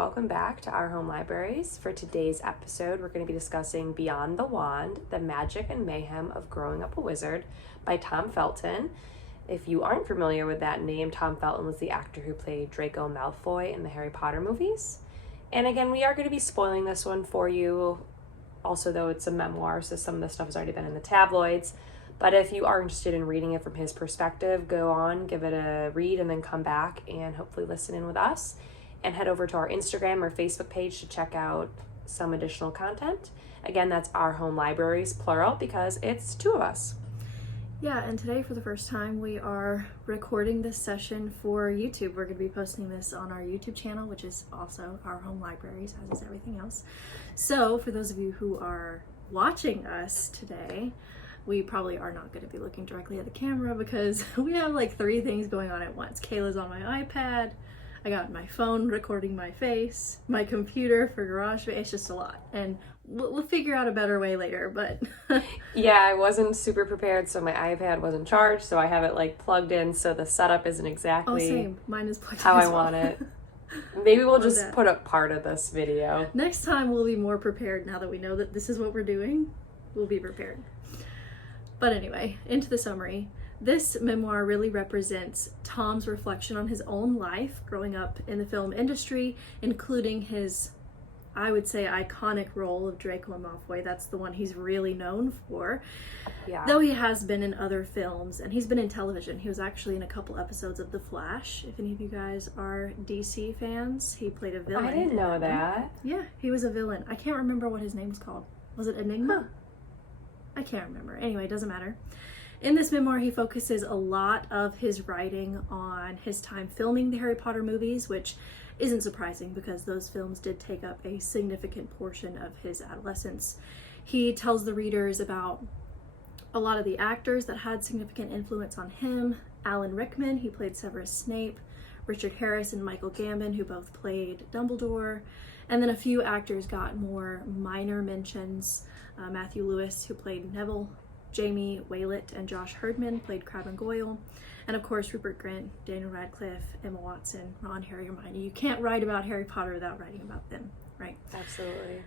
welcome back to Our Home Libraries. For today's episode, we're going to be discussing Beyond the Wand, The Magic and Mayhem of Growing Up a Wizard by Tom Felton. If you aren't familiar with that name, Tom Felton was the actor who played Draco Malfoy in the Harry Potter movies. And again, we are going to be spoiling this one for you, also though it's a memoir, so some of the stuff has already been in the tabloids. But if you are interested in reading it from his perspective, go on, give it a read, and then come back and hopefully listen in with us. And head over to our Instagram or Facebook page to check out some additional content. Again, that's Our Home Libraries, plural, because it's two of us. Yeah, and today for the first time we are recording this session for YouTube. We're going to be posting this on our YouTube channel, which is also Our Home Libraries, as is everything else. So for those of you who are watching us today, we probably are not going to be looking directly at the camera because we have like 3 things going on at once. Kayla's on my iPad, I got my phone recording my face, my computer for garage. It's just a lot, and we'll figure out a better way later, but yeah, I wasn't super prepared, so my iPad wasn't charged, so I have it like plugged in, so the setup isn't exactly same. Mine is plugged how in I as well. want it. Maybe we'll just put up part of this video. Next time we'll be more prepared. Now that we know that this is what we're doing, we'll be prepared. But anyway, into the summary. This memoir really represents Tom's reflection on his own life growing up in the film industry, including his, I would say, iconic role of Draco Malfoy. That's the one he's really known for. Yeah. Though he has been in other films, and he's been in television. He was actually in a couple episodes of The Flash. If any of you guys are DC fans, he played a villain. I didn't know that. Yeah, he was a villain. I can't remember what his name was called. Was it Enigma? I can't remember. Anyway, it doesn't matter. In this memoir, he focuses a lot of his writing on his time filming the Harry Potter movies, which isn't surprising because those films did take up a significant portion of his adolescence. He tells the readers about a lot of the actors that had significant influence on him. Alan Rickman, he played Severus Snape, Richard Harris and Michael Gambon, who both played Dumbledore, and then a few actors got more minor mentions. Matthew Lewis, who played Neville, Jamie Waylett and Josh Herdman played Crabbe and Goyle, and of course Rupert Grint, Daniel Radcliffe, Emma Watson, Ron, Harry, Hermione. You can't write about Harry Potter without writing about them, right? Absolutely.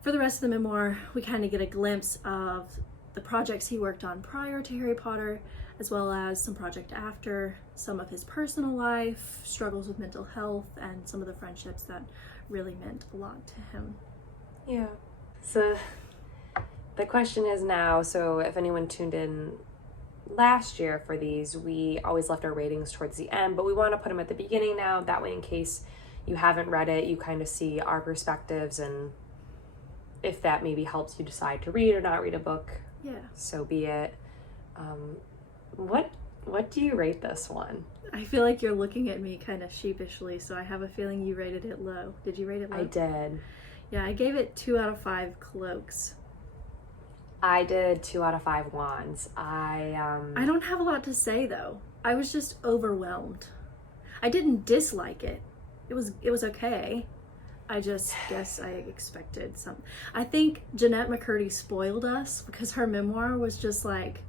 For the rest of the memoir, we kind of get a glimpse of the projects he worked on prior to Harry Potter, as well as some project after, some of his personal life, struggles with mental health, and some of the friendships that really meant a lot to him. Yeah. So the question is now, so if anyone tuned in last year for these, we always left our ratings towards the end, but we want to put them at the beginning now. That way, in case you haven't read it, you kind of see our perspectives, and if that maybe helps you decide to read or not read a book, so be it. What do you rate this one? I feel like you're looking at me kind of sheepishly, so I have a feeling you rated it low. Did you rate it low? I did. Yeah, I gave it 2 out of 5 cloaks. I did 2 out of 5 wands. I don't have a lot to say though. I was just overwhelmed. I didn't dislike it. It was okay. I just guess I expected some. I think Jeanette McCurdy spoiled us because her memoir was just like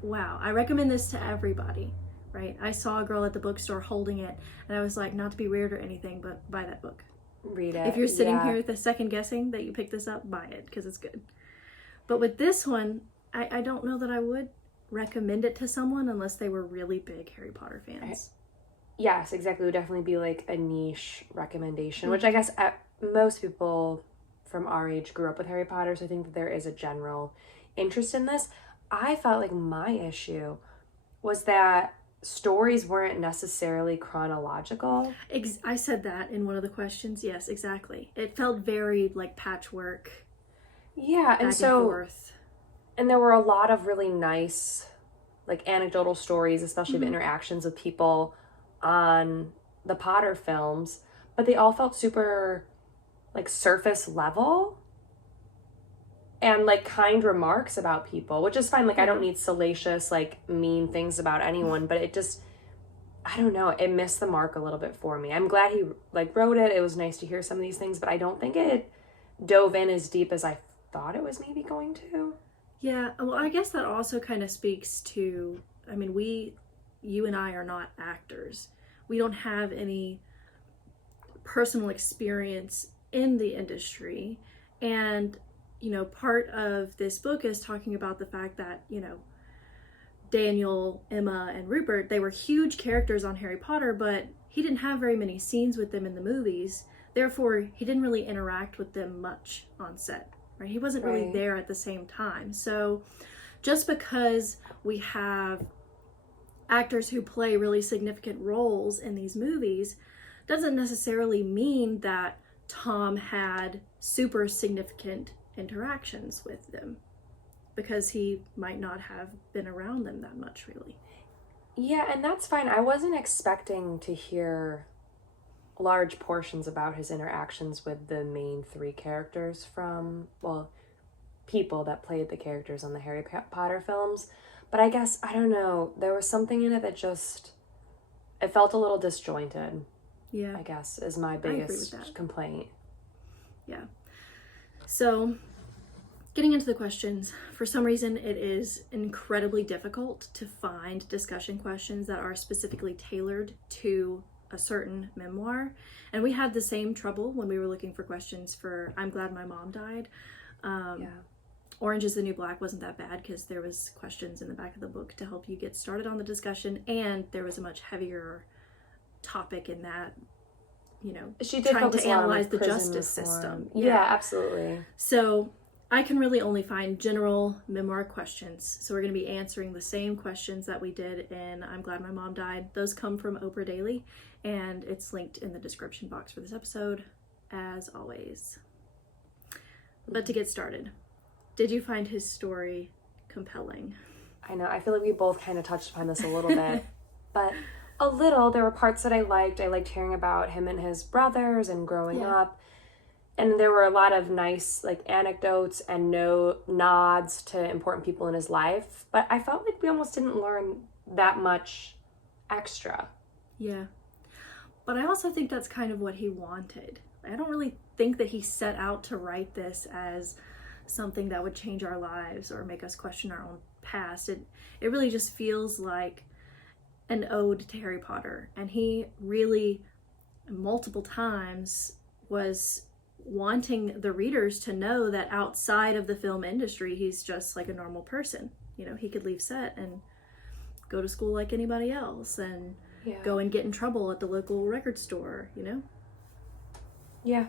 wow. I recommend this to everybody, right? I saw a girl at the bookstore holding it and I was like, not to be weird or anything, but buy that book. Read it. If you're sitting here with a second guessing that you picked this up, buy it because it's good. But with this one, I don't know that I would recommend it to someone unless they were really big Harry Potter fans. Yes, exactly. It would definitely be like a niche recommendation, which I guess most people from our age grew up with Harry Potter, so I think that there is a general interest in this. I felt like my issue was that stories weren't necessarily chronological. I said that in one of the questions. Yes, exactly. It felt very like patchwork. Yeah, and and there were a lot of really nice, like, anecdotal stories, especially the interactions with people on the Potter films, but they all felt super, like, surface level and, like, kind remarks about people, which is fine. Like, I don't need salacious, like, mean things about anyone, but it just, I don't know, it missed the mark a little bit for me. I'm glad he, like, wrote it. It was nice to hear some of these things, but I don't think it dove in as deep as I thought it was maybe going to. Yeah, well, I guess that also kind of speaks to, I mean, you and I are not actors. We don't have any personal experience in the industry. And, part of this book is talking about the fact that, Daniel, Emma, and Rupert, they were huge characters on Harry Potter, but he didn't have very many scenes with them in the movies. Therefore, he didn't really interact with them much on set, right? He wasn't really there at the same time. So just because we have actors who play really significant roles in these movies doesn't necessarily mean that Tom had super significant interactions with them, because he might not have been around them that much, really. Yeah, and that's fine. I wasn't expecting to hear large portions about his interactions with the main three characters from, well, people that played the characters on the Harry Potter films. But I guess, I don't know, there was something in it that just, it felt a little disjointed. Yeah. I guess, is my biggest complaint. Yeah. So, getting into the questions, for some reason it is incredibly difficult to find discussion questions that are specifically tailored to a certain memoir. And we had the same trouble when we were looking for questions for I'm Glad My Mom Died. Orange is the New Black wasn't that bad because there was questions in the back of the book to help you get started on the discussion, and there was a much heavier topic in that, she did trying focus to a lot analyze on the prison justice reform. system. Yeah, absolutely. So I can really only find general memoir questions. So we're going to be answering the same questions that we did in I'm Glad My Mom Died. Those come from Oprah Daily, and it's linked in the description box for this episode, as always. But to get started, did you find his story compelling? I know, I feel like we both kind of touched upon this a little bit, but a little. There were parts that I liked. I liked hearing about him and his brothers and growing up. And there were a lot of nice, anecdotes and nods to important people in his life. But I felt like we almost didn't learn that much extra. Yeah. But I also think that's kind of what he wanted. I don't really think that he set out to write this as something that would change our lives or make us question our own past. It really just feels like an ode to Harry Potter. And he really, multiple times, was wanting the readers to know that outside of the film industry, he's just like a normal person. He could leave set and go to school like anybody else and go and get in trouble at the local record store, Yeah.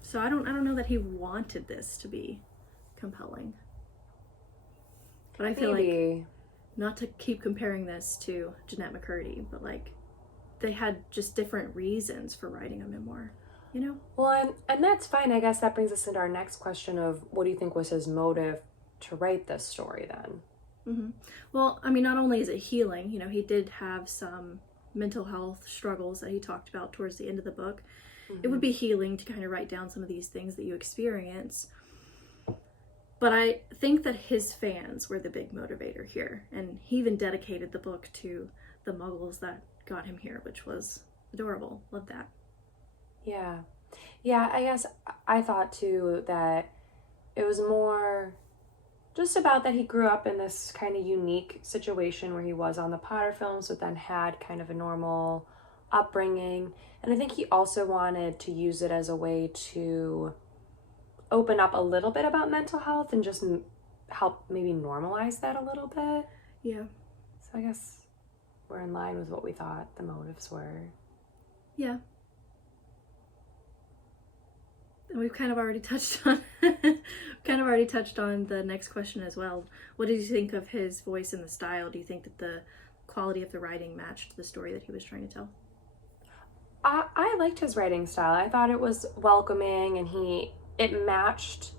So I don't know that he wanted this to be compelling. But I feel like, not to keep comparing this to Jeanette McCurdy, but they had just different reasons for writing a memoir. Well, and that's fine. I guess that brings us into our next question of what do you think was his motive to write this story then? Mm-hmm. Well, I mean, not only is it healing, he did have some mental health struggles that he talked about towards the end of the book. Mm-hmm. It would be healing to kind of write down some of these things that you experience. But I think that his fans were the big motivator here. And he even dedicated the book to the muggles that got him here, which was adorable. Love that. Yeah, I guess I thought too that it was more just about that he grew up in this kind of unique situation where he was on the Potter films, but then had kind of a normal upbringing. And I think he also wanted to use it as a way to open up a little bit about mental health and just help maybe normalize that a little bit. Yeah. So I guess we're in line with what we thought the motives were. Yeah. And we've kind of already touched on the next question as well. What did you think of his voice and the style? Do you think that the quality of the writing matched the story that he was trying to tell? I liked his writing style. I thought it was welcoming, and it matched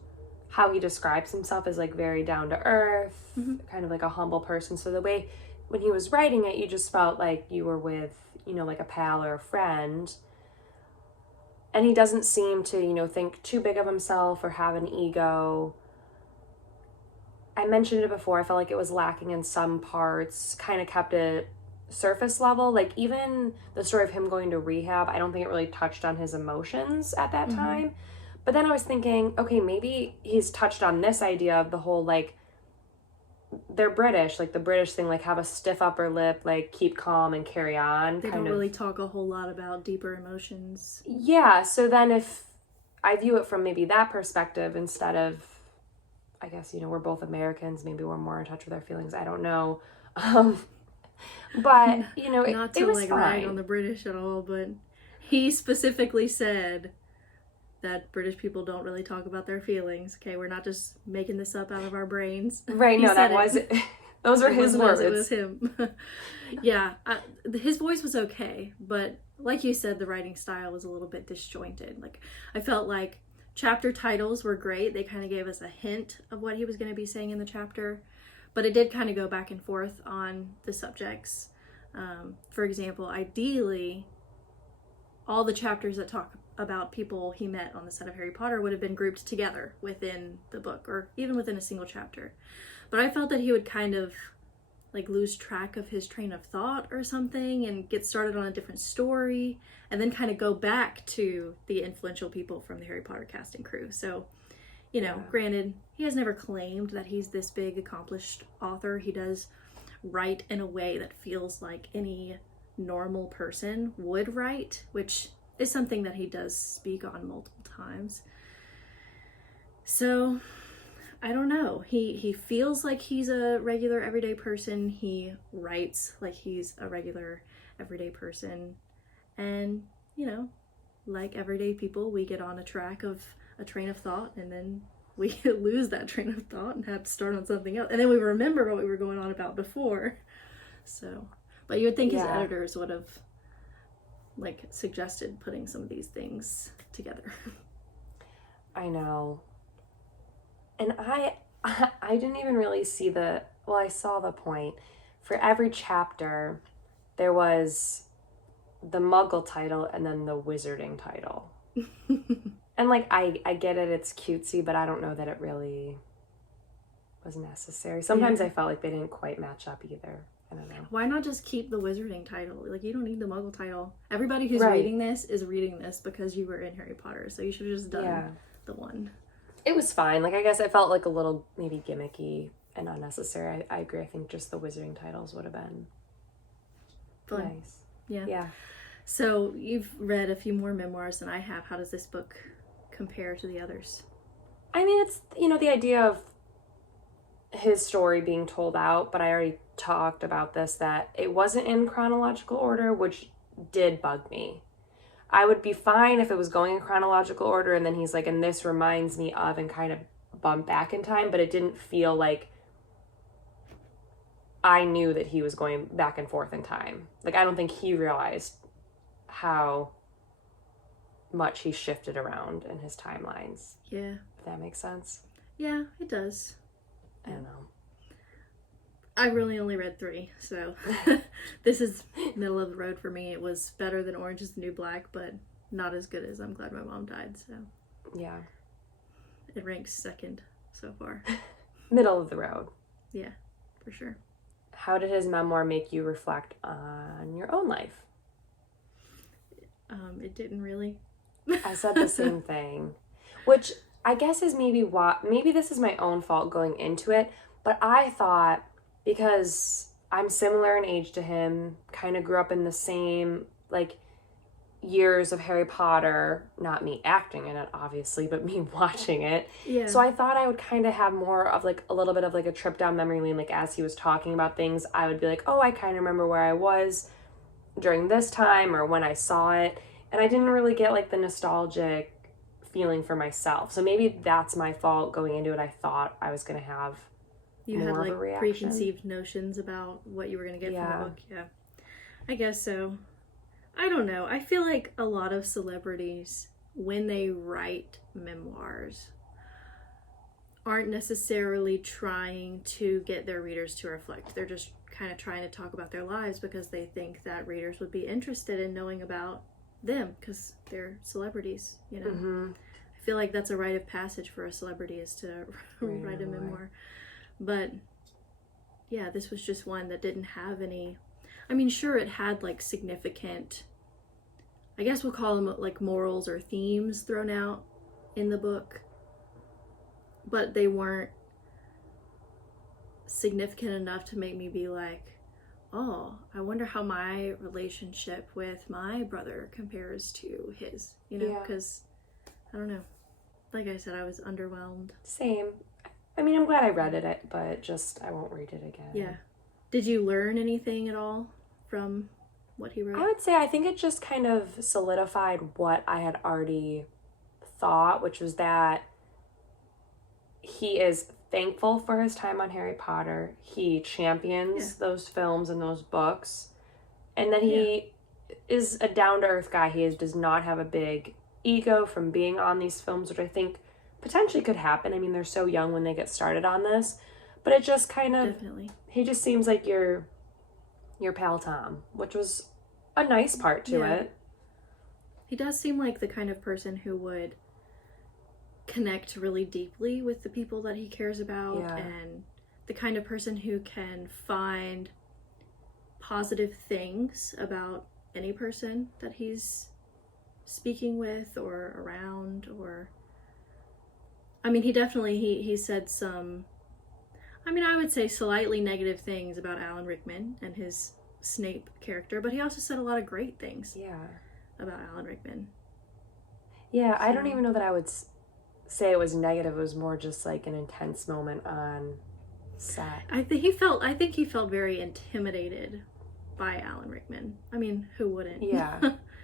how he describes himself as very down to earth, kind of like a humble person. So the way when he was writing it, you just felt like you were with, a pal or a friend. And he doesn't seem to, think too big of himself or have an ego. I mentioned it before. I felt like it was lacking in some parts, kind of kept it surface level. Even the story of him going to rehab, I don't think it really touched on his emotions at that time. But then I was thinking, okay, maybe he's touched on this idea of the whole, they're British, like the British thing, like have a stiff upper lip, like keep calm and carry on. They don't really talk a whole lot about deeper emotions. Yeah, so then if I view it from maybe that perspective instead of, I guess, we're both Americans, maybe we're more in touch with our feelings, I don't know. But, Not to it was like fine. rag on the British at all, but he specifically said that British people don't really talk about their feelings. Okay, we're not just making this up out of our brains. Right, no, that was those were his words. It was him. Yeah, his voice was okay, but like you said, the writing style was a little bit disjointed. Like, I felt like chapter titles were great. They kind of gave us a hint of what he was going to be saying in the chapter, but it did kind of go back and forth on the subjects. For example, ideally, all the chapters that talk about people he met on the set of Harry Potter would have been grouped together within the book, or even within a single chapter. But I felt that he would kind of like lose track of his train of thought or something and get started on a different story and then kind of go back to the influential people from the Harry Potter cast and crew. So, Granted, he has never claimed that he's this big accomplished author. He does write in a way that feels like any normal person would write, which is something that he does speak on multiple times. So, I don't know. He feels like he's a regular everyday person. He writes like he's a regular everyday person. And, like everyday people, we get on a track of a train of thought and then we lose that train of thought and have to start on something else. And then we remember what we were going on about before. So, but you would think his editors would have like suggested putting some of these things together. I know. And I didn't even really see I saw the point. For every chapter, there was the Muggle title and then the Wizarding title. And like, I get it, it's cutesy, but I don't know that it really was necessary. Sometimes I felt like they didn't quite match up either. I don't know. Why not just keep the Wizarding title? Like, you don't need the Muggle title. Everybody who's reading this is reading this because you were in Harry Potter, so you should have just done the one. It was fine. Like, I guess it felt like a little maybe gimmicky and unnecessary. I agree. I think just the Wizarding titles would have been fun. Nice. Yeah. So, you've read a few more memoirs than I have. How does this book compare to the others? I mean, it's, the idea of his story being told out, but I already talked about this, that it wasn't in chronological order, which did bug me. I would be fine if it was going in chronological order and then he's like, and this reminds me of, and kind of bump back in time, but it didn't feel like I knew that he was going back and forth in time. Like, I don't think he realized how much he shifted around in his timelines. Yeah. If that makes sense. Yeah, it does. I don't know. I really only read 3, so this is middle of the road for me. It was better than Orange is the New Black, but not as good as I'm Glad My Mom Died, so. Yeah. It ranks second so far. Middle of the road. Yeah, for sure. How did his memoir make you reflect on your own life? It didn't really. I said the same thing, which I guess is maybe this is my own fault going into it, but I thought, because I'm similar in age to him, kind of grew up in the same, like, years of Harry Potter, not me acting in it, obviously, but me watching it. Yeah. So I thought I would kind of have more of, like, a little bit of, like, a trip down memory lane, like, as he was talking about things, I would be like, oh, I kind of remember where I was during this time, or when I saw it, and I didn't really get, like, the nostalgic feeling for myself. So maybe that's my fault going into it. I thought I was going to have you had like preconceived notions about what you were going to get from the book. Yeah, I guess so. I don't know. I feel like a lot of celebrities, when they write memoirs, aren't necessarily trying to get their readers to reflect. They're just kind of trying to talk about their lives because they think that readers would be interested in knowing about them because they're celebrities, Mm-hmm. I feel like that's a rite of passage for a celebrity, is to write a memoir. But yeah, this was just one that didn't have any, I mean, sure, it had like significant, I guess we'll call them like morals or themes thrown out in the book, but they weren't significant enough to make me be like, oh, I wonder how my relationship with my brother compares to his, you know, because, I don't know. Like I said, I was underwhelmed. Same. I mean, I'm glad I read it, but just, I won't read it again. Yeah. Did you learn anything at all from what he wrote? I would say I think it just kind of solidified what I had already thought, which was that he is thankful for his time on Harry Potter. He champions those films and those books. And that he is a down-to-earth guy. He does not have a big ego from being on these films, which I think potentially could happen. I mean, they're so young when they get started on this. But it just kind of... Definitely. He just seems like your pal Tom, which was a nice part to it. He does seem like the kind of person who would connect really deeply with the people that he cares about, and the kind of person who can find positive things about any person that he's speaking with or around. Or I mean, he said some, I mean, I would say slightly negative things about Alan Rickman and his Snape character, but he also said a lot of great things about Alan Rickman. Yeah, so, I don't even know that I would say it was negative. It was more just like an intense moment on set. I think he felt very intimidated by Alan Rickman. I mean, who wouldn't? Yeah.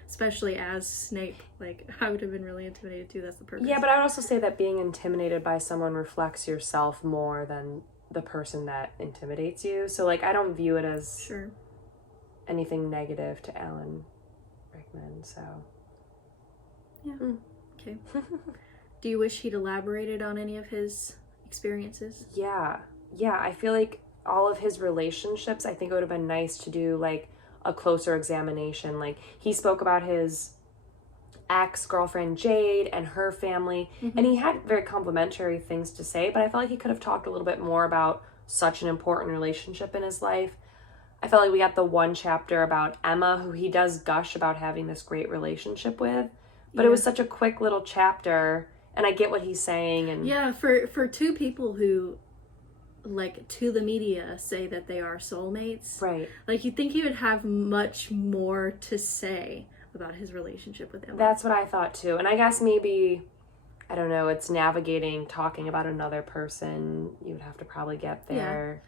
Especially as Snape. Like, I would have been really intimidated too. That's the purpose. Yeah, but I would also say that being intimidated by someone reflects yourself more than the person that intimidates you. So, like, I don't view it as anything negative to Alan Rickman, so. Yeah. Okay. Do you wish he'd elaborated on any of his experiences? Yeah, I feel like all of his relationships, I think it would have been nice to do, like, a closer examination. Like, he spoke about his ex-girlfriend Jade and her family, and he had very complimentary things to say, but I felt like he could have talked a little bit more about such an important relationship in his life. I felt like we got the one chapter about Emma, who he does gush about having this great relationship with, but it was such a quick little chapter, and I get what he's saying. And for two people who, like, to the media say that they are soulmates, right? Like, you'd think he would have much more to say about his relationship with Emma. That's what I thought too. And I guess maybe, I don't know, it's navigating talking about another person. You would have to probably get there.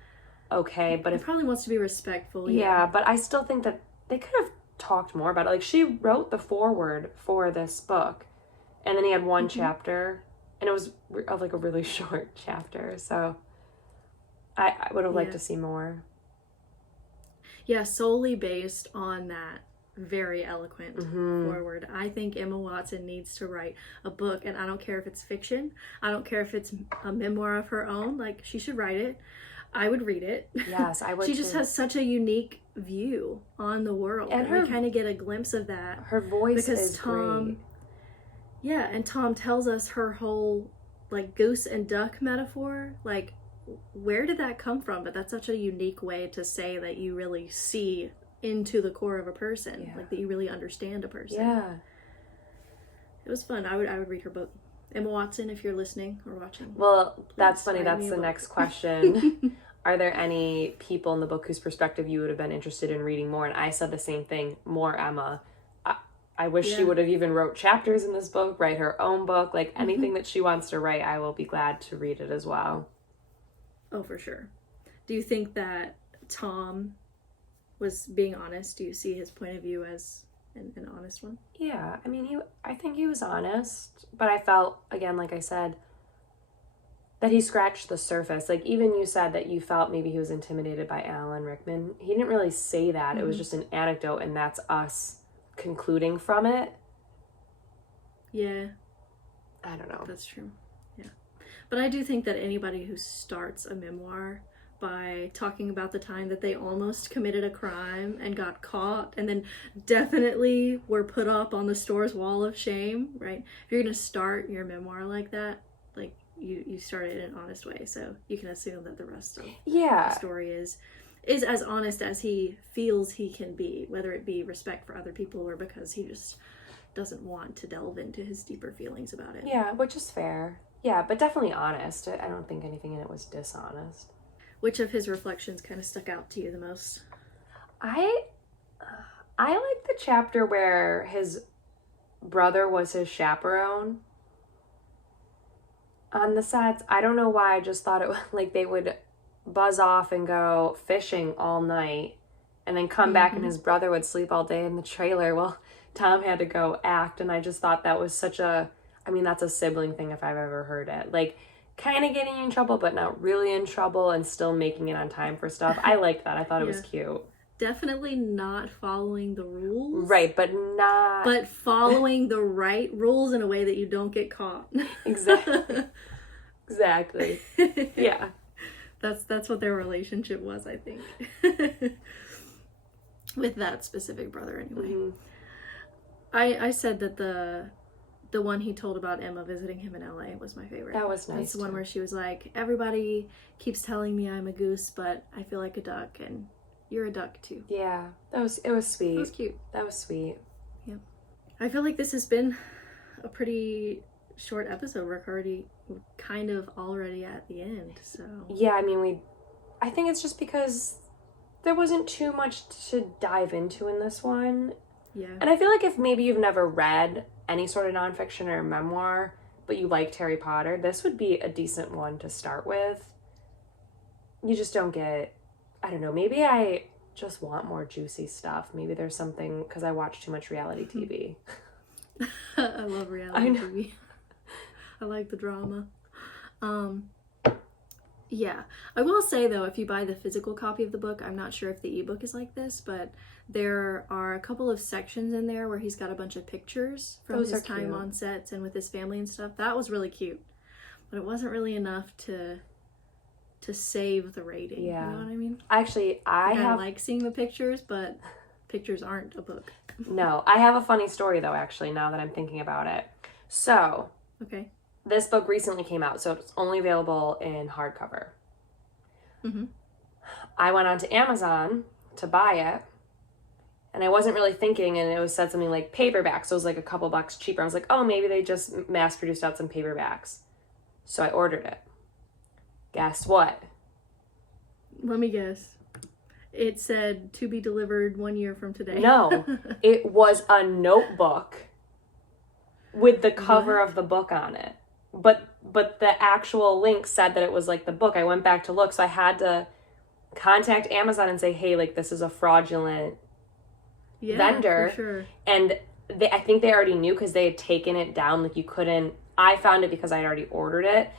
Okay, but he probably wants to be respectful. Yeah, but I still think that they could have talked more about it. Like, she wrote the foreword for this book, and then he had one chapter, and it was like a really short chapter. So I would have liked to see more. Yeah, solely based on that very eloquent forward, I think Emma Watson needs to write a book, and I don't care if it's fiction, I don't care if it's a memoir of her own. Like, she should write it. I would read it. Yes, I would. She just has such a unique view on the world, and we kind of get a glimpse of that. Her voice is great. Yeah, and Tom tells us her whole, like, goose and duck metaphor. Like, where did that come from? But that's such a unique way to say that you really see into the core of a person, like that you really understand a person. Yeah, it was fun. I would read her book. Emma Watson, if you're listening or watching. Well, that's funny. That's the next question. Are there any people in the book whose perspective you would have been interested in reading more? And I said the same thing. More Emma. I wish she would have even wrote chapters in this book, write her own book. Like, anything that she wants to write, I will be glad to read it as well. Oh, for sure. Do you think that Tom was being honest? Do you see his point of view as an honest one? Yeah, I mean, I think he was honest, but I felt, again, like I said, that he scratched the surface. Like, even you said that you felt maybe he was intimidated by Alan Rickman. He didn't really say that. It was just an anecdote, and that's us concluding from it. Yeah. I don't know. That's true. Yeah. But I do think that anybody who starts a memoir by talking about the time that they almost committed a crime and got caught and then definitely were put up on the store's wall of shame, right? If you're going to start your memoir like that, like, you start it in an honest way, so you can assume that the rest of the story is as honest as he feels he can be, whether it be respect for other people or because he just doesn't want to delve into his deeper feelings about it. Yeah, which is fair. Yeah, but definitely honest. I don't think anything in it was dishonest. Which of his reflections kind of stuck out to you the most? I like the chapter where his brother was his chaperone on the sets. I don't know why, I just thought it was like they would buzz off and go fishing all night and then come back and his brother would sleep all day in the trailer. Well, Tom had to go act, and I just thought that was such a, I mean, that's a sibling thing if I've ever heard it. Like, kind of getting you in trouble, but not really in trouble, and still making it on time for stuff. I liked that. I thought it was cute. Definitely not following the rules. Right, but not... But following the right rules in a way that you don't get caught. Exactly. Exactly. Yeah. That's what their relationship was, I think. With that specific brother, anyway. Mm-hmm. I said that the one he told about Emma visiting him in LA was my favorite. That was nice. That's the one where she was like, everybody keeps telling me I'm a goose, but I feel like a duck, and you're a duck too. Yeah, it was sweet. It was cute. That was sweet. Yeah. I feel like this has been a pretty short episode. We're kind of already at the end, so. Yeah, I mean, I think it's just because there wasn't too much to dive into in this one. Yeah. And I feel like if maybe you've never read any sort of nonfiction or memoir, but you liked Harry Potter, this would be a decent one to start with. You just don't get, I don't know, maybe I just want more juicy stuff. Maybe there's something, because I watch too much reality TV. I love reality TV. I like the drama. Yeah. I will say, though, if you buy the physical copy of the book, I'm not sure if the ebook is like this, but there are a couple of sections in there where he's got a bunch of pictures from his time on sets and with his family and stuff. That was really cute. But it wasn't really enough to save the rating. Yeah. You know what I mean? Actually, I like seeing the pictures, but pictures aren't a book. No. I have a funny story, though, actually, now that I'm thinking about it. So... Okay. This book recently came out, so it's only available in hardcover. Mm-hmm. I went onto Amazon to buy it, and I wasn't really thinking, and it said something like paperback, so it was like a couple bucks cheaper. I was like, oh, maybe they just mass-produced out some paperbacks. So I ordered it. Guess what? Let me guess. It said to be delivered 1 year from today. No, it was a notebook with the cover of the book on it. But the actual link said that it was like the book. I went back to look, so I had to contact Amazon and say, hey, like, this is a fraudulent vendor. For sure. And I think they already knew because they had taken it down. Like, you couldn't, I found it because I had already ordered it.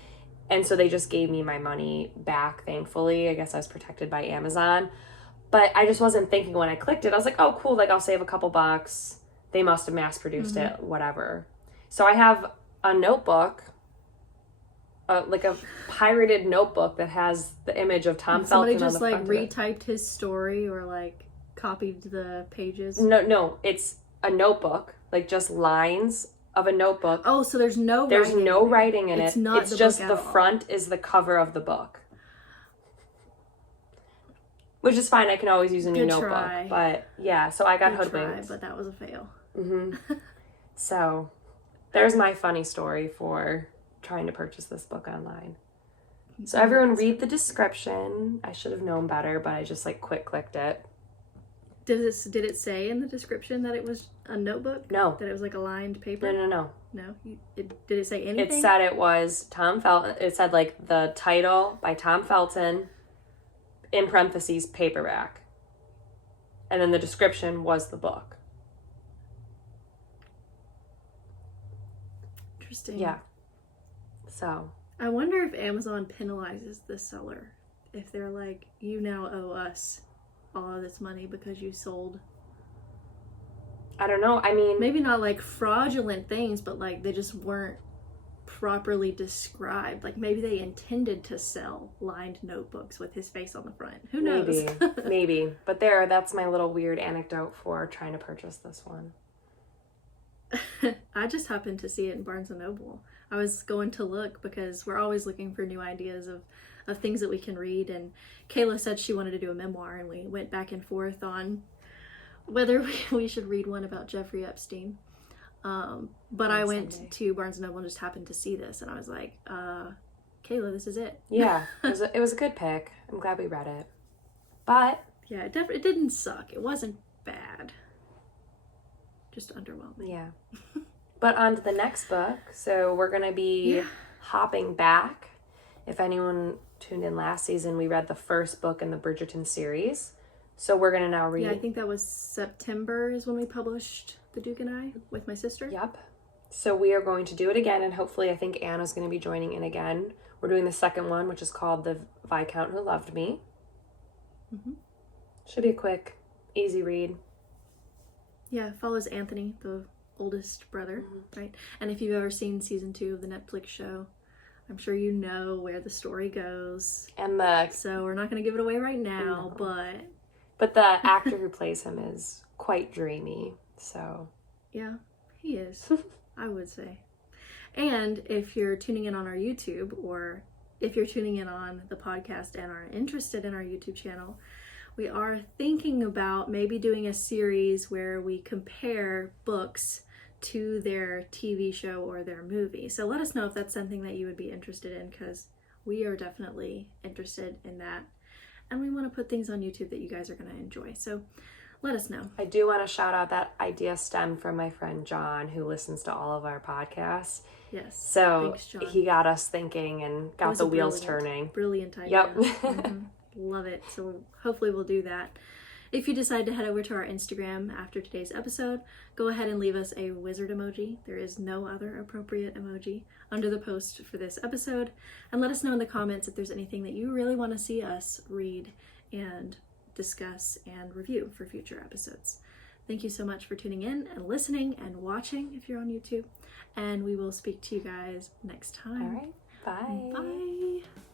And so they just gave me my money back, thankfully. I guess I was protected by Amazon. But I just wasn't thinking when I clicked it. I was like, oh, cool, like, I'll save a couple bucks. They must have mass-produced it, whatever. So I have a notebook, like a pirated notebook that has the image of Tom Felton on the front. Somebody just like retyped his story or like copied the pages? No, it's a notebook, like just lines of a notebook. Oh, so there's no writing in it. It's not. It's just the front is the cover of the book. Which is fine. I can always use a new notebook. Try. But yeah, so I got hoodwinked. But that was a fail. So there's my funny story for trying to purchase this book online. So everyone read the description. I should have known better, but I just like quick clicked it. Did it say in the description that it was a notebook? No. That it was like a lined paper? No. No? Did it say anything? It said it was Tom Felton. It said like the title by Tom Felton, in parentheses, paperback. And then the description was the book. Interesting. Yeah. So. I wonder if Amazon penalizes the seller. If they're like, you now owe us all of this money because you sold. I don't know. I mean. Maybe not like fraudulent things, but like they just weren't properly described. Like maybe they intended to sell lined notebooks with his face on the front. Who knows? Maybe. But that's my little weird anecdote for trying to purchase this one. I just happened to see it in Barnes & Noble. I was going to look because we're always looking for new ideas of things that we can read, and Kayla said she wanted to do a memoir, and we went back and forth on whether we should read one about Jeffrey Epstein. But I went to Barnes & Noble and just happened to see this, and I was like, Kayla, this is it. Yeah, it was a good pick. I'm glad we read it. But yeah, it didn't suck. It wasn't bad. Just underwhelming. Yeah. But on to the next book. So we're going to be hopping back. If anyone tuned in last season, we read the first book in the Bridgerton series. So we're going to now read... Yeah, I think that was September is when we published The Duke and I with my sister. Yep. So we are going to do it again, and hopefully I think Anna's going to be joining in again. We're doing the second one, which is called The Viscount Who Loved Me. Mm-hmm. Should be a quick, easy read. Yeah, it follows Anthony, the oldest brother, right? And if you've ever seen season 2 of the Netflix show, I'm sure you know where the story goes. And so we're not going to give it away right now, no. But the actor who plays him is quite dreamy, so... Yeah, he is, I would say. And if you're tuning in on our YouTube, or if you're tuning in on the podcast and are interested in our YouTube channel, we are thinking about maybe doing a series where we compare books to their TV show or their movie. So let us know if that's something that you would be interested in, because we are definitely interested in that. And we want to put things on YouTube that you guys are going to enjoy. So let us know. I do want to shout out that idea stemmed from my friend John, who listens to all of our podcasts. Yes. So thanks, John. He got us thinking and got the wheels turning. Brilliant idea. Yep. Mm-hmm. Love it. So hopefully we'll do that. If you decide to head over to our Instagram after today's episode, go ahead and leave us a wizard emoji. There is no other appropriate emoji under the post for this episode. And let us know in the comments if there's anything that you really want to see us read and discuss and review for future episodes. Thank you so much for tuning in and listening and watching if you're on YouTube. And we will speak to you guys next time. All right. Bye. Bye.